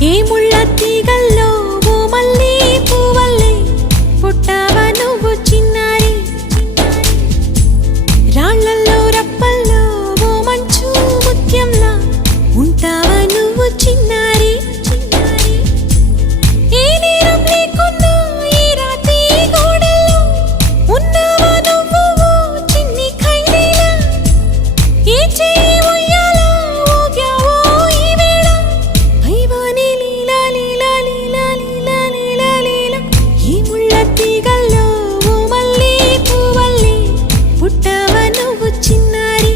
ఏ ముళ్ళ తీగల్లో ఓ మల్లె పువ్వల్లే పుట్టావా నువ్వు చిన్నారి. రాళ్ళల్లో రప్పల్లో ఓ మంచు ముత్యంలా ఉంటావా నువ్వు చిన్నారి. ఏ నేరం లేకున్నా ఈ రాతి గోడల్లో ఉన్నావా నువ్వు ఓ చిన్ని ఖైదీలా. ఏ చెయ్యి ఉయ్యాలా ఊగావో ఈ వేళ పైవాని లీలా లీలా లీలా లీలా లీలా లీలా. ఈ ముళ్ళ తీగల్లో ఓ మల్లె పువ్వల్లే పుట్టావా నువ్వు చిన్నారి.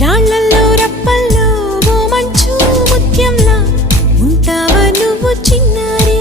రాళ్ళల్లో రప్పల్లో ఓ మంచు ముత్యంలా ఉంటావా నువ్వు చిన్నారి.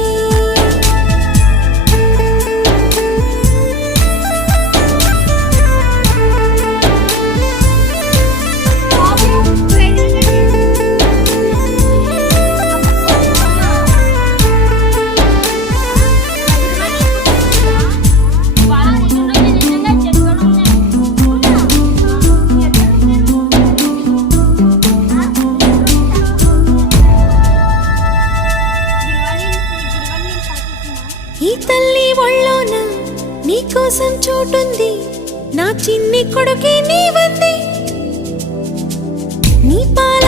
ఈ తల్లి ఒళ్ళోన నీకోసం చోటుంది, నా చిన్ని కొడుకే నీవంది. నీ పాల